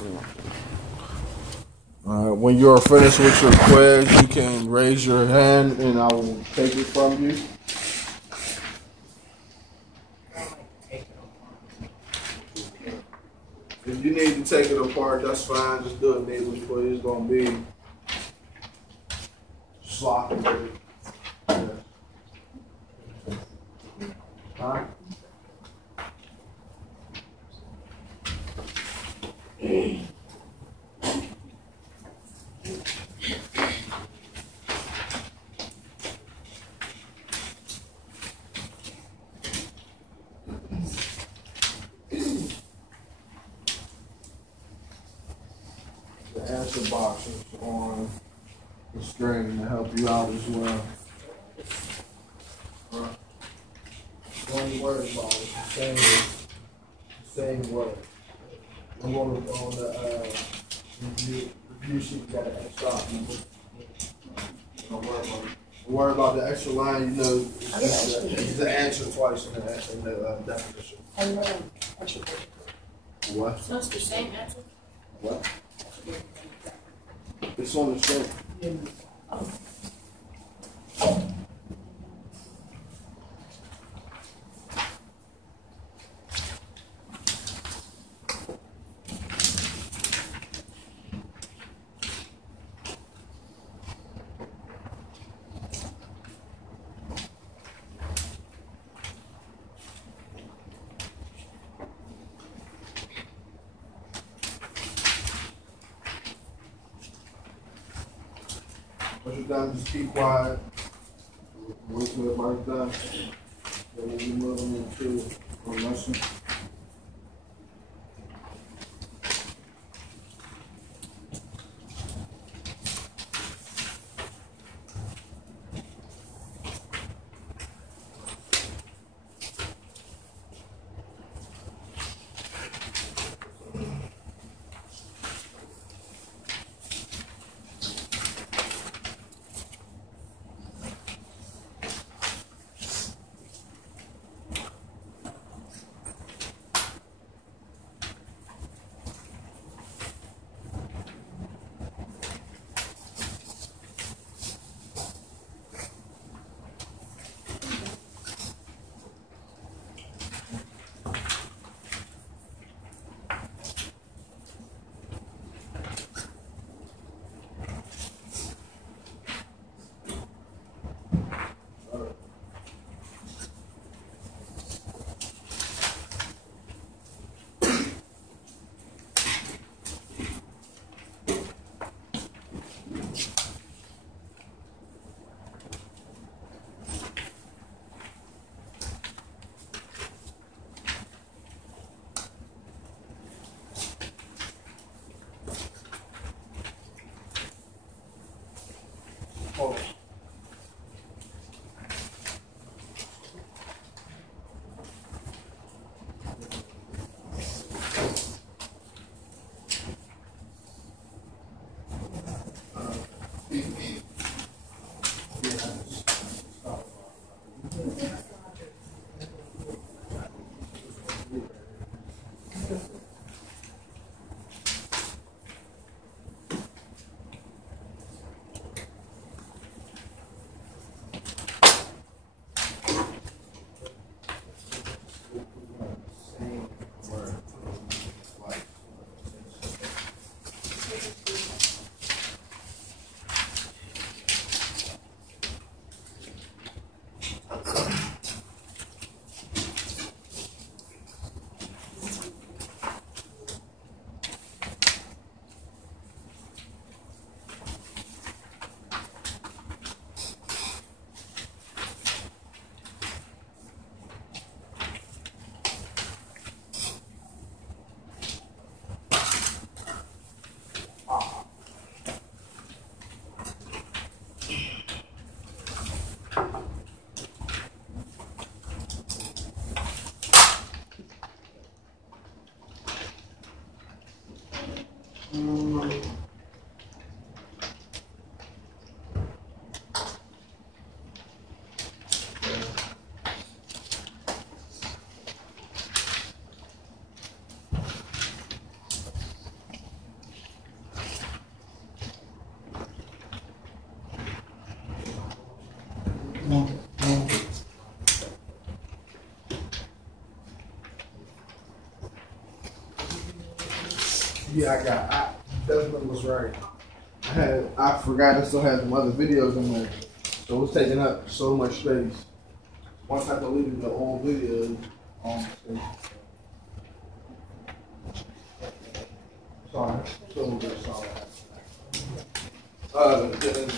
All right. When you're finished with your quiz, you can raise your hand, and I will take it from you. If you need to take it apart, that's fine. Just do it neatly, but it's gonna be sloppy. Yeah. All right. The answer boxes on the screen to help you out as well. All right. One word about it, the same word. I'm going to on the review sheet. You got an extra number. Don't worry about the extra line. You know, it's the answer twice in the definition. What? So it's the same answer? What? It's on the show. Yeah. Oh. Once you're done, just keep quiet. Wait till everybody's done. Then we'll be moving into our lesson. Yeah, Desmond was right. I forgot I still had some other videos in there. So it was taking up so much space. Once I deleted the old videos, sorry, still a bit sorry. Then,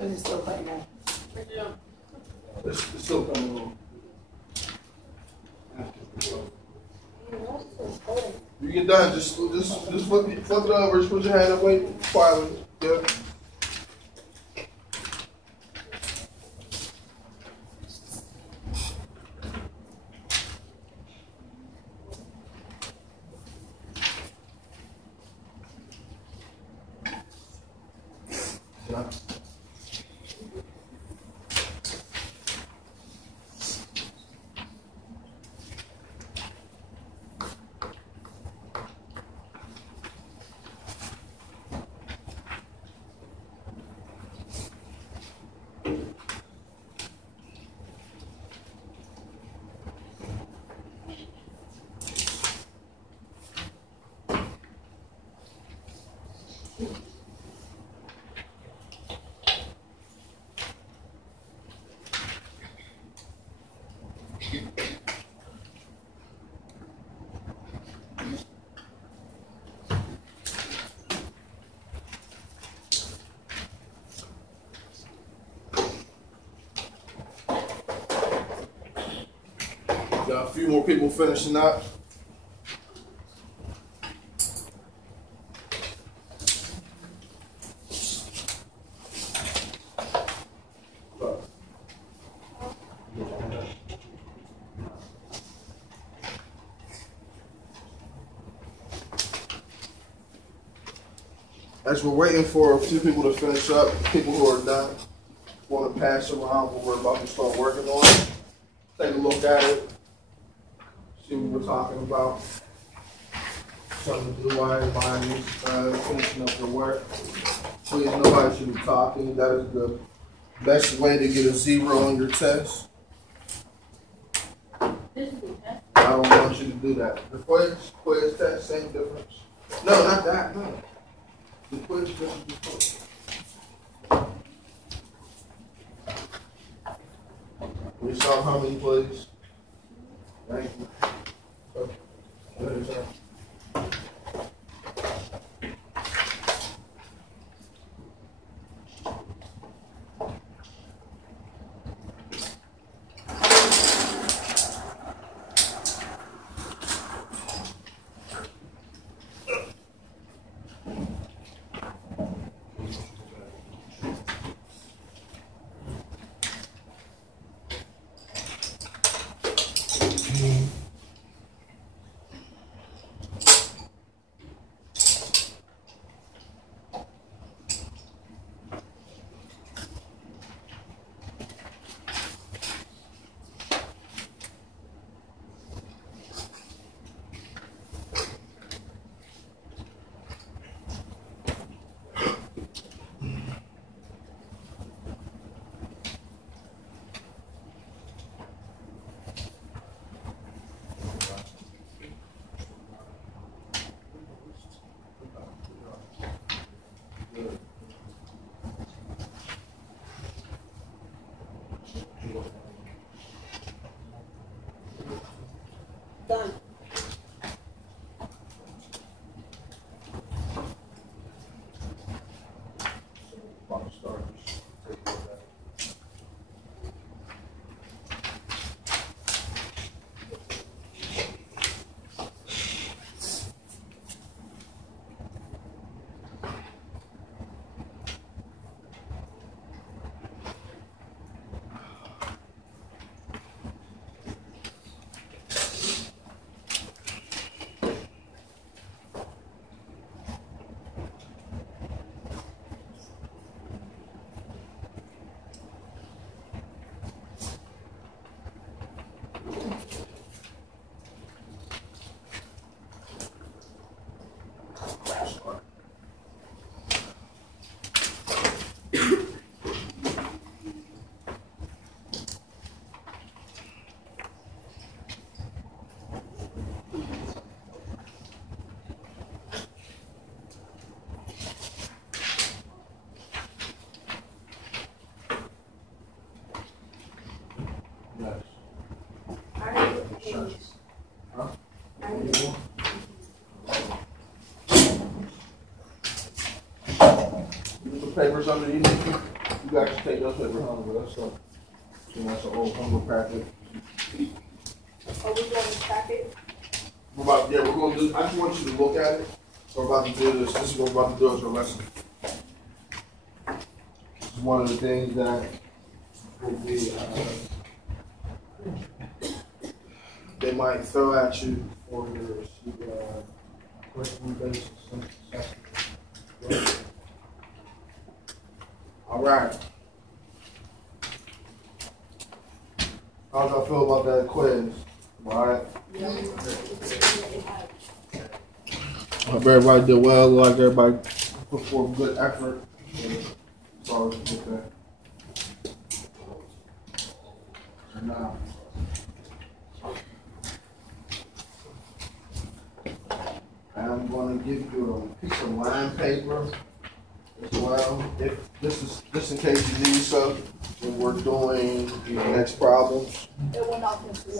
Is it still playing now? it's still coming on. You get done, just flip it over, just put your hand up, wait quietly. Yeah. Yeah. Got a few more people finishing up. As we're waiting for a few people to finish up, people who are done, want to pass around what we're about to start working on. Take a look at it. See what we're talking about. Something to do while everybody is finishing up their work. Please, nobody should be talking. That is the best way to get a 0 on your test. This is the test. I don't want you to do that. The quiz test, same difference. No, not that. No. The quiz test. We saw how many, please. Thank you. Huh? The papers underneath you. You guys can take those papers home with us. So that's an old hunger packet. Are we going to pack it? We're going to do. I just want you to look at it. We're about to do this. This is what we're about to do as a lesson. This is one of the things that will be they might throw at you for your curriculum basis. All right. How do I feel about that quiz? All right. I hope everybody did well. Like everybody put forth good effort. Sorry with that. Now, I'm going to give you a piece of line paper as well. If this is just in case you need some when we're doing the next problems. It went off into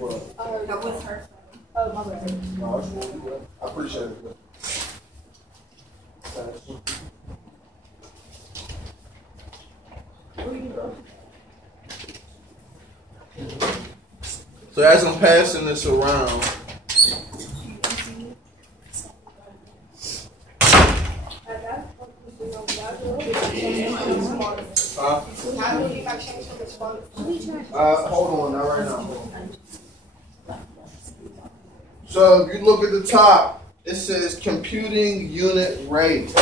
Well, That was her. oh, my bad. no, it's really good. I appreciate it. So as I'm passing this around, hold on, not right now. So if you look at the top, it says computing unit rate.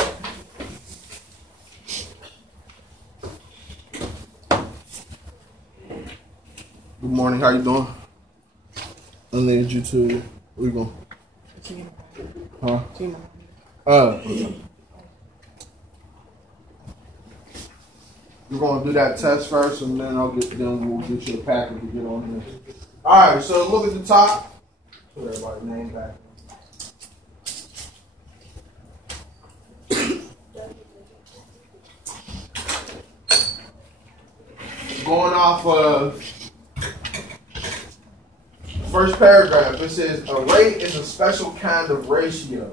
Good morning, how you doing? I need you to, where you going? Huh? We're gonna do that test first, and then we'll get you a packet to get on this. All right, so look at the top. Put everybody's name back. Going off of first paragraph, it says a rate is a special kind of ratio.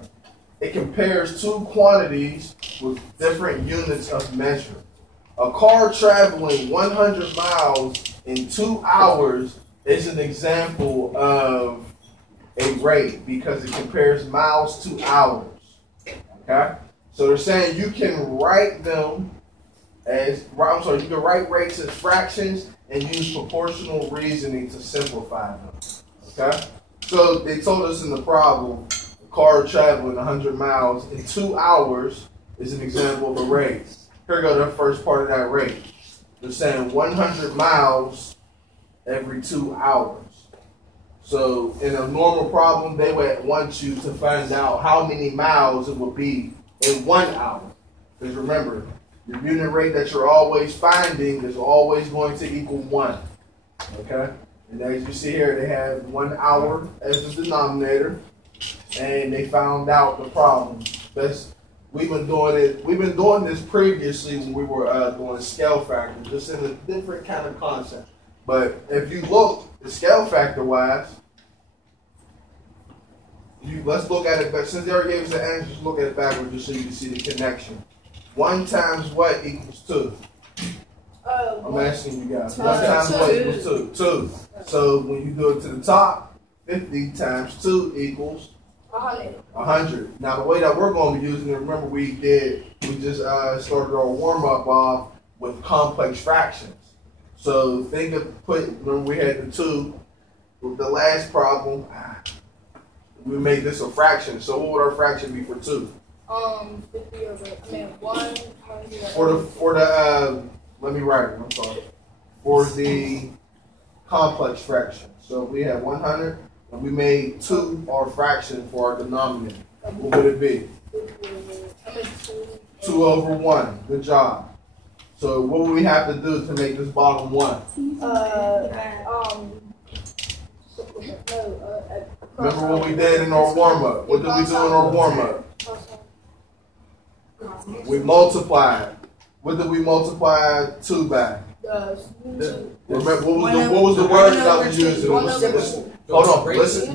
It compares two quantities with different units of measure. A car traveling 100 miles in 2 hours is an example of a rate because it compares miles to hours. Okay? So they're saying you can write them as, you can write rates as fractions and use proportional reasoning to simplify them. Okay? So they told us in the problem, a car traveling 100 miles in 2 hours is an example of a rate. Here we go to the first part of that rate. They're saying 100 miles every 2 hours. So in a normal problem, they would want you to find out how many miles it would be in 1 hour. Because remember, your unit rate that you're always finding is always going to equal 1. Okay? And as you see here, they have 1 hour as the denominator. And they found out the problem. We've been doing this previously when we were doing scale factor, just in a different kind of concept. But if you look, the scale factor wise, let's look at it, but since they already gave us the answer, just look at it backwards just so you can see the connection. 1 times what equals 2? I'm asking you guys. 1 times what equals 2? 2. So when you do it to the top, 50 times 2 equals 100. Now the way that we're going to be using it, remember we just started our warm-up off with complex fractions. So remember we had the 2, with the last problem, we made this a fraction. So what would our fraction be for 2? 50 over, 100. For the let me write it, I'm sorry. For the complex fraction. So we have 100. And we made 2 our fraction for our denominator. What would it be? 2 over 1. Good job. So what would we have to do to make this bottom 1? Remember what we did in our warm-up. What did we do in our warm-up? We multiplied. What did we multiply 2 by? Remember, what was the word that I was using? Hold on, listen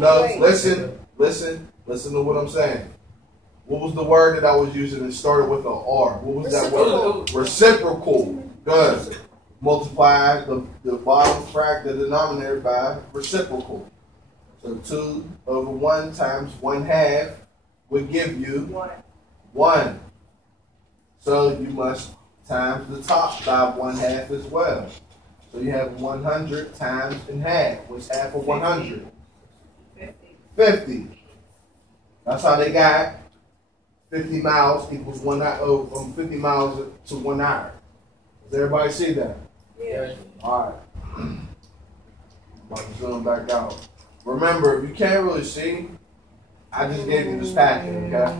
to what I'm saying. What was the word that I was using? It started with an R. What was that word? Reciprocal. Good. Multiply the bottom fraction, the denominator by reciprocal. So 2 over 1 times 1/2 would give you 1. So you must times the top by 1/2 as well. So you have 100 times in half. What's half of 100? 50. That's how they got 50 miles equals 1 hour. From 50 miles to 1 hour. Does everybody see that? Yeah. All right. About to zoom back out. Remember, if you can't really see, I just gave you this packet, okay?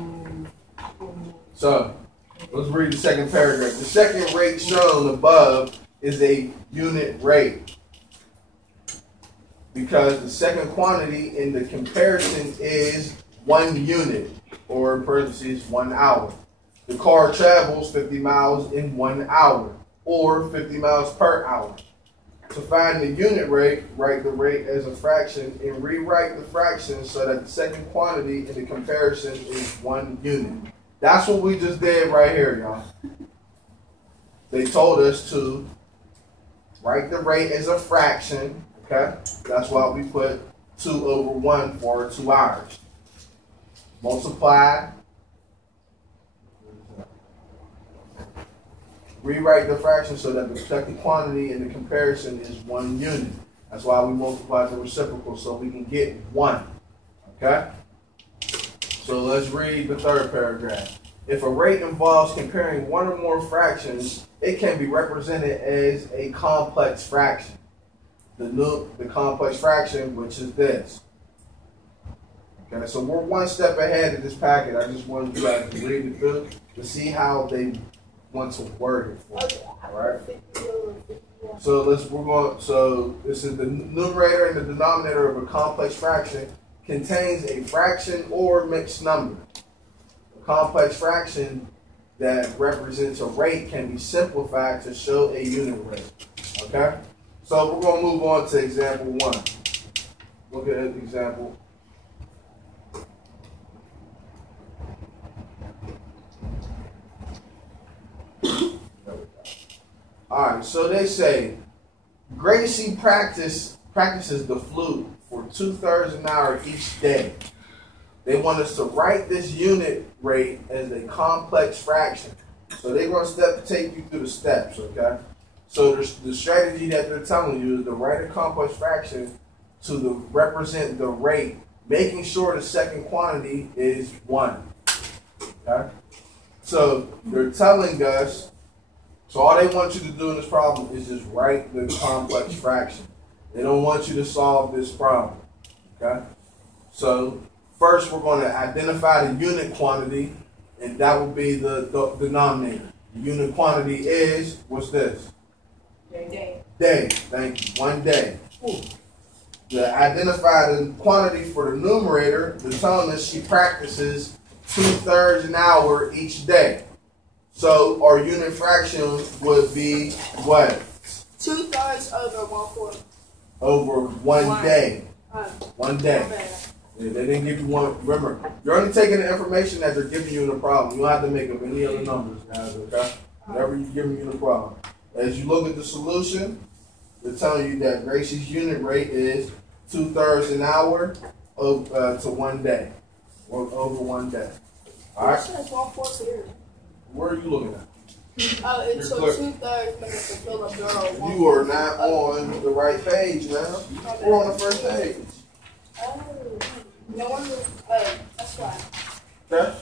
So, let's read the second paragraph. The second rate shown above is a unit rate because the second quantity in the comparison is 1 unit, or in parentheses, 1 hour. The car travels 50 miles in 1 hour, or 50 miles per hour. To find the unit rate, write the rate as a fraction and rewrite the fraction so that the second quantity in the comparison is 1 unit. That's what we just did right here, y'all. They told us to write the rate as a fraction, okay? That's why we put 2 over 1 for 2 hours. Multiply. Rewrite the fraction so that the second quantity in the comparison is 1 unit. That's why we multiply the reciprocal so we can get 1. Okay? So let's read the third paragraph. If a rate involves comparing one or more fractions, it can be represented as a complex fraction. The complex fraction, which is this. Okay, so we're one step ahead of this packet. I just wanted you guys to read it through to see how they want to word it for you. All right. So So this is the numerator and the denominator of a complex fraction contains a fraction or mixed number. A complex fraction that represents a rate can be simplified to show a unit rate. Okay. So we're going to move on to example 1. Look at example. Alright, so they say Gracie practices the flute for 2/3 an hour each day. They want us to write this unit rate as a complex fraction. So they're going to take you through the steps, okay? So the strategy that they're telling you is to write a complex fraction to represent the rate, making sure the second quantity is 1. Okay? So they're telling us, so all they want you to do in this problem is just write the complex fraction. They don't want you to solve this problem. Okay? So first we're going to identify the unit quantity, and that will be the denominator. The unit quantity is, what's this? Day. Day. Thank you. 1 day. To identify the quantity for the numerator, they're telling us she practices 2/3 an hour each day. So our unit fraction would be what? 2/3 over 1/4. Over 1 day. 1 day. Yeah, they didn't give you one. Remember, you're only taking the information that they're giving you in the problem. You don't have to make up any other numbers, guys, okay? Whatever you're giving you the problem. As you look at the solution, they're telling you that Gracie's unit rate is 2/3 an hour to 1 day. Or over 1 day. All right? It says 1/4 here. Where are you looking at? It took 2/3 minutes to fill up your You are not on the right page now. We're on the first page. Oh, no wonder. That's why. Okay?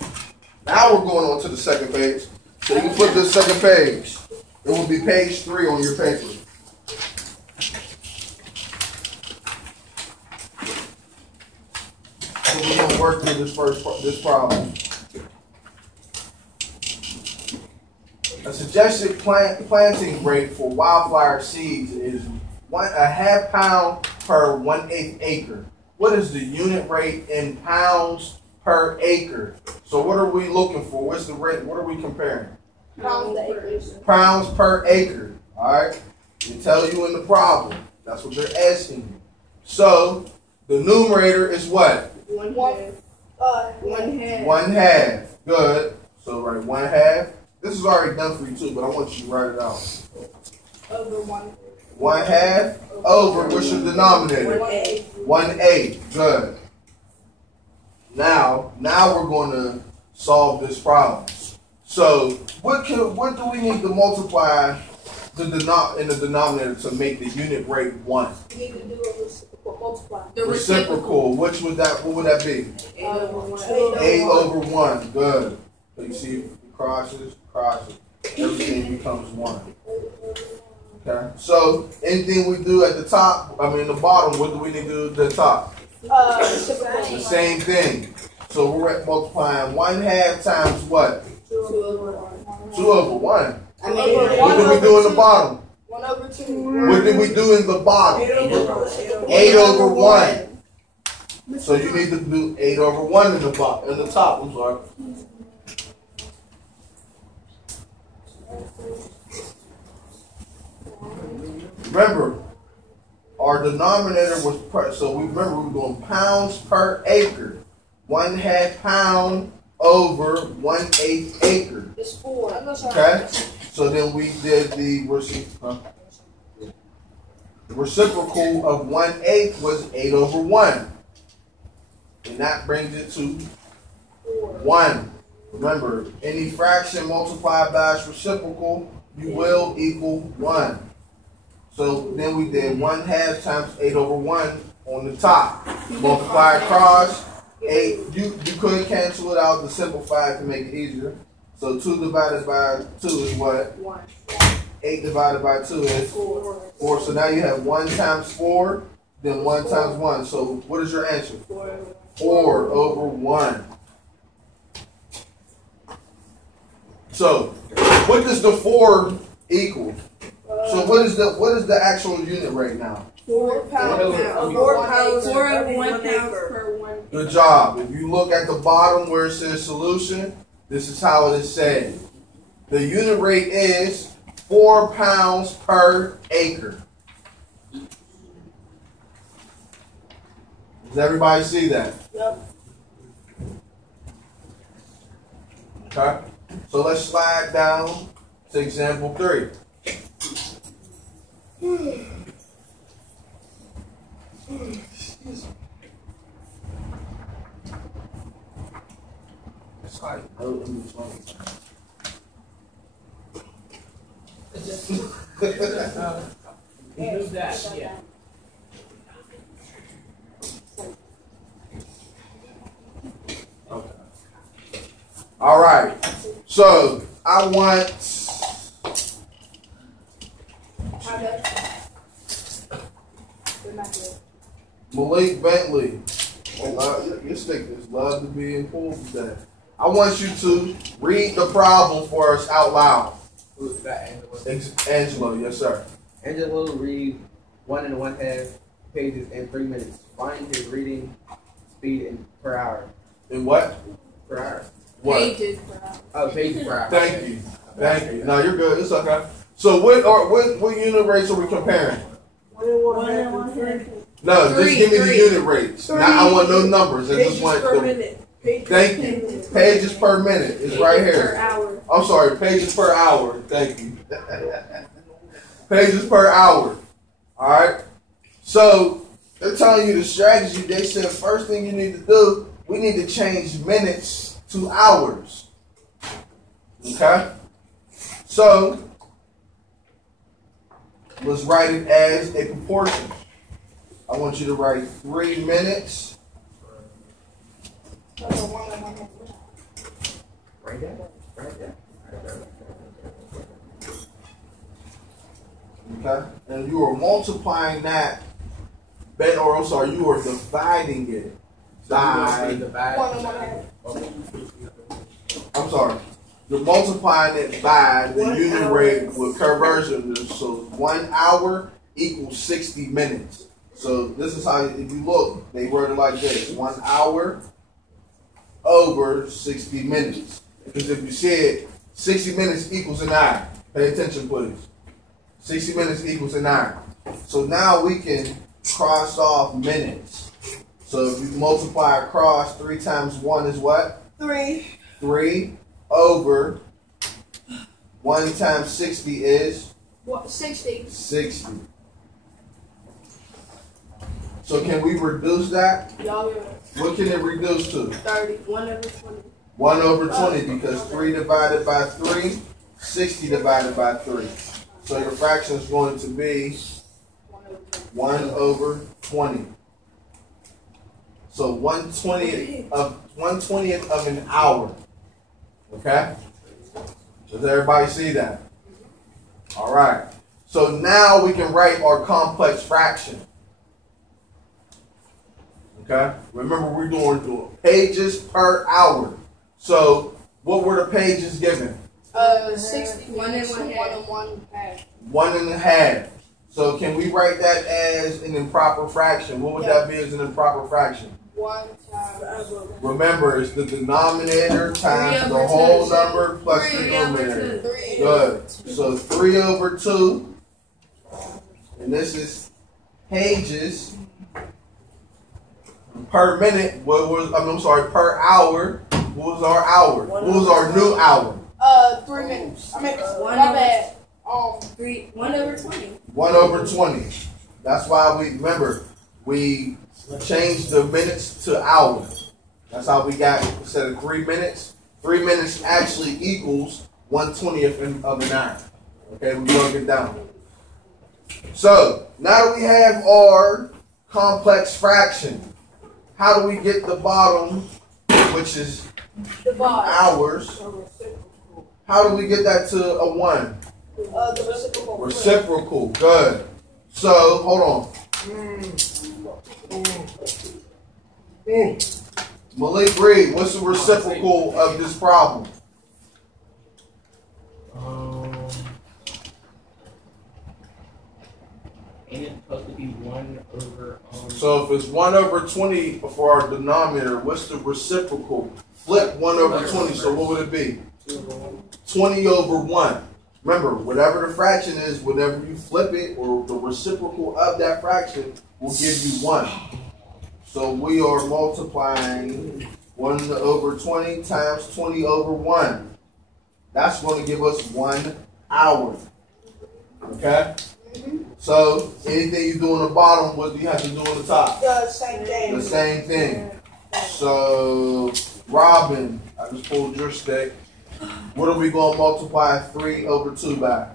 Now we're going on to the second page. So you can put the second page. It will be page 3 on your paper. So we're going to work through this problem. A suggested planting rate for wildflower seeds is 1/2 pound per 1/8 acre. What is the unit rate in pounds per acre? So what are we looking for? What's the rate? What are we comparing? Pounds to acres. Pounds per acre. All right. They tell you in the problem. That's what they're asking you. So the numerator is what? 1/2. 1/2. 1/2. Good. So write 1/2. This is already done for you too, but I want you to write it out. Over 1. 1/2 over, what's your denominator? 1/8. 1/8. Good. Now we're going to solve this problem. So what do we need to multiply in the denominator to make the unit rate 1? You need to do a reciprocal multiply. Reciprocal. What would that be? 8 over 1. 8 over 1. Good. So you see crosses. Everything becomes 1. Okay. So anything we do at the top, the bottom, what do we need to do at the top? Reciprocal. The same thing. So we're multiplying 1/2 times what? 2 over 1. 2 over 1. I mean, What did we do in the bottom? 1 over 2. What did we do in the bottom? 8 over 1. So you need to do 8 over 1 in the top. I'm sorry. Remember, our denominator was so we were doing pounds per acre. 1/2 pound over 1/8 acre. It's 4. Okay? So then we did the reciprocal of 1/8 was 8 over 1. And that brings it to 1. Remember, any fraction multiplied by its reciprocal, you will equal 1. So then we did 1/2 times 8 over 1 on the top. Multiply across 8. You could cancel it out to simplify it to make it easier. So 2 divided by 2 is what? 1. 8 divided by 2 is 4. So now you have 1 times 4, then 1 times 1. So what is your answer? 4 over 1. So what does the 4 equal? So what is the actual unit right now? 4 pounds. 4 of 1 pound per 1. Good job. If you look at the bottom where it says solution, this is how it is said. The unit rate is 4 pounds per acre. Does everybody see that? Yep. Okay. So let's slide down to example 3. It's like no in between. Move that, yeah. Okay. All right. So I want Malik Bentley. Your stick is love to be in pool today. I want you to read the problem for us out loud. Who's that, Angela? Angelo, yes sir. Angela will read 1 1/2 pages in 3 minutes. Find his reading speed per hour. In what? Per hour. What? Pages per hour. Oh, pages per hour. Thank you. Thank you. No, you're good. It's okay. So what unit rates are we comparing? 1 and 1/2. No, just give me the Three. unit rates. Now I want no numbers. I just want the minute. thank you. Pages per minute is right Per here. hour. I'm sorry, pages per hour. Thank you. Pages per hour. All right. So they're telling you the strategy. They said first thing you need to do, we need to change minutes to hours. Okay. So let's write it as a proportion. I want you to write 3 minutes. Right there. Right there. Okay, and you are multiplying that, you are dividing it by. I'm sorry, you're multiplying it by the unit rate with conversion. So 1 hour equals 60 minutes. So this is how, if you look, they word it like this: 1 hour over 60 minutes. Because if you said 60 minutes equals an hour, pay attention, please. 60 minutes equals an hour. So now we can cross off minutes. So if you multiply across, 3 times 1 is what? 3. 3 over 1 times 60 is? What? 60. 60. So can we reduce that? Y'all What can it reduce to? 30. 1 over 20. 1 over 20, because 3 divided by 3, 60 divided by 3. So your fraction is going to be 1 over 20. So 1/20th of an hour. Okay? Does everybody see that? All right. So now we can write our complex fraction. Okay? Remember, we're doing pages per hour. So what were the pages given? 60 minutes and 1 1.5. So can we write that as an improper fraction? What would that be as an improper fraction? 1 times. Remember, it's the denominator times the whole number plus the numerator. Good. So 3 over 2. And this is pages per minute. Per hour. What was our hour? What was our new hour? 3 minutes. I mean, One my over- bad. 1 over 20. 1 over 20. That's why we changed the minutes to hours. That's how we got, instead of 3 minutes, 3 minutes actually equals 1/20th of an hour. Okay, we broke it down. So now that we have our complex fraction, how do we get the bottom, which is Divide. hours? How do we get that to a 1? The reciprocal. Reciprocal, good. So, hold on. Malik Reed, what's the reciprocal of this problem? Ain't it supposed to be 1 over? So if it's 1 over 20 for our denominator, what's the reciprocal? Flip 1 over 20, so what would it be? 2 over 1. 20 over 1. Remember, whatever the fraction is, whenever you flip it, or the reciprocal of that fraction will give you 1. So we are multiplying 1 over 20 times 20 over 1. That's going to give us 1 hour. Okay? So anything you do on the bottom, what do you have to do on the top? The same thing. The same thing. So, Robin, I just pulled your stick. What are we going to multiply 3 over 2 by?